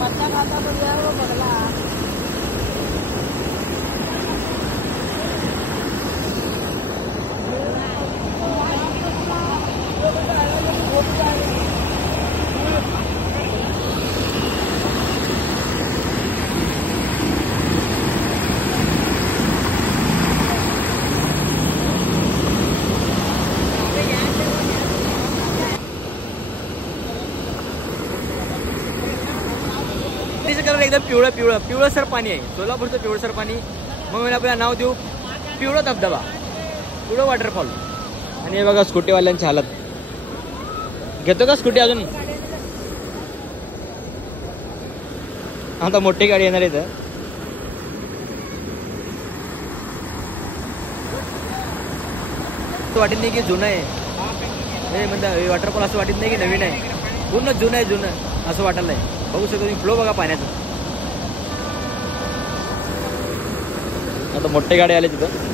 पत्ता खाता पण यार वो बगला कलर एकदम पिवळं पिवळं पिवळसर पाणी आहे. सोलापूरचं पिवळसर पाणी. मग मी आपल्याला नाव देऊ पिवळा धबधबा, पिवळं वॉटरफॉल. आणि हे बघा स्कूटीवाल्यांची हालत. घेतो का स्कूटी अजून? आता मोठी गाडी येणार आहे. तर वाटत नाही की जुनं आहे हे, म्हणजे वॉटरफॉल असं वाटत नाही की नवीन आहे. पूर्ण जुनं आहे, जुनं असं वाटायला आहे. बघू शकतो तुम्ही फ्लो बघा पाण्याचा. आता मोठे गाडी आले तिथं.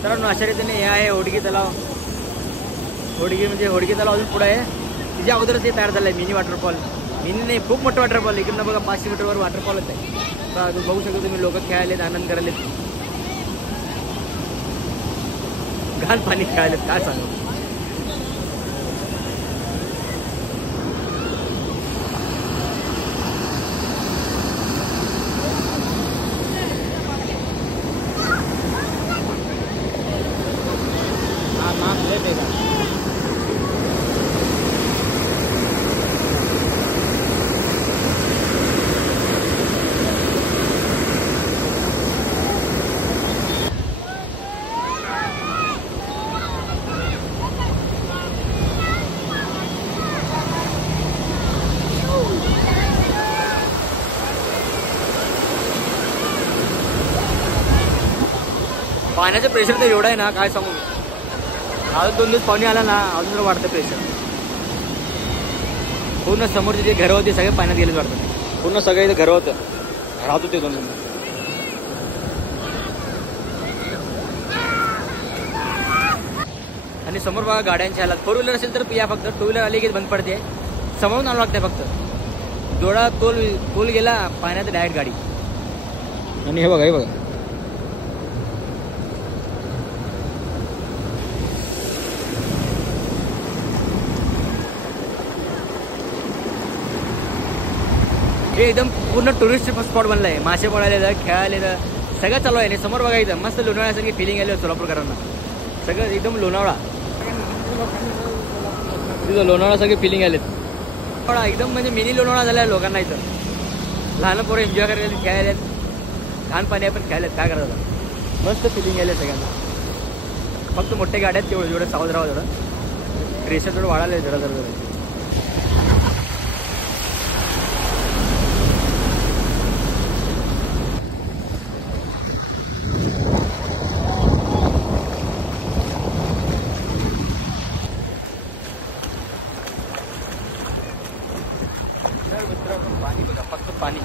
तर अशा रीतीने हे आहे होडगी तलाव. होडगी म्हणजे होडगी तलाव अजून पुढे आहे. तिच्या अगोदरच हे तयार झालं आहे मिनी वॉटरफॉल. मिनी नाही, खूप मोठं वॉटरफॉल. इकडनं बघा 500 मीटरवर वॉटरफॉलच आहे. तर बघू शकतो तुम्ही, लोक खेळायलेत, आनंद करायलेत. घाण पाणी खेळायलेत, काय सांगू. पाण्याचं प्रेशर तर एवढं आहे ना, काय सांगू. अजून 2 दिवस पाणी आला ना, अजून जर वाढतं प्रेशर. पूर्ण समोरचे जे घरं होते सगळे पाण्यात गेलेच वाटतं. पूर्ण सगळे इथे घरं होतं, राहत होते 2 दिवस. आणि समोर बघा गाड्यांच्या हालात. 4 व्हीलर असेल तर या, फक्त 2 व्हीलर आली की बंद पडते. समोरून आणावं लागते फक्त. जोडा तोल गेला पाण्यात डायरेक्ट गाडी. आणि हे बघा, हे बघा, हे एकदम पूर्ण टुरिस्ट स्पॉट बनला आहे. मासे पळायला, खेळायला सगळं चालू आहे. समोर बघायचं मस्त लोणावळ्यासारखी फिलिंग आली सोलापूरकरांना. सगळं एकदम लोणावळा, तिथं लोणावळ्यासारखी फिलिंग आलेत. एकदम म्हणजे मिनी लोणावळा झाला आहे लोकांना. इथं लहान पोरं एन्जॉय करायला, खेळायला, घाण पाणी पण खेळायला. काय करायचं, मस्त फिलिंग आले सगळ्यांना. फक्त मोठ्या गाड्यात तेवढं जेवढं सावध राहा. थोडं प्रेशर थोडं वाढायला जरा जरा. पाणी बघा, फक्त पाणी.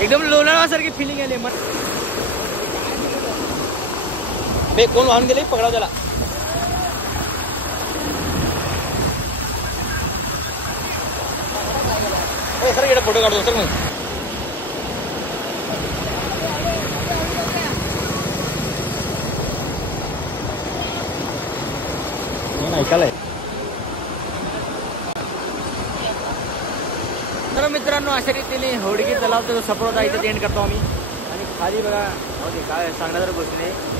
एकदम लोणावळ्यासारखी फिलिंग आली. बे कोण वाहून गेले, पकडाव त्याला. सर इकडे फोटो काढतो सर. मग ऐकायला. तर मित्रांनो, अशा रीतीने होडगी तलावचा जो सफर होता इथं एंड करतो आम्ही. आणि खाली बघा, काय सांगण्यासारखं गोष्टी नाही.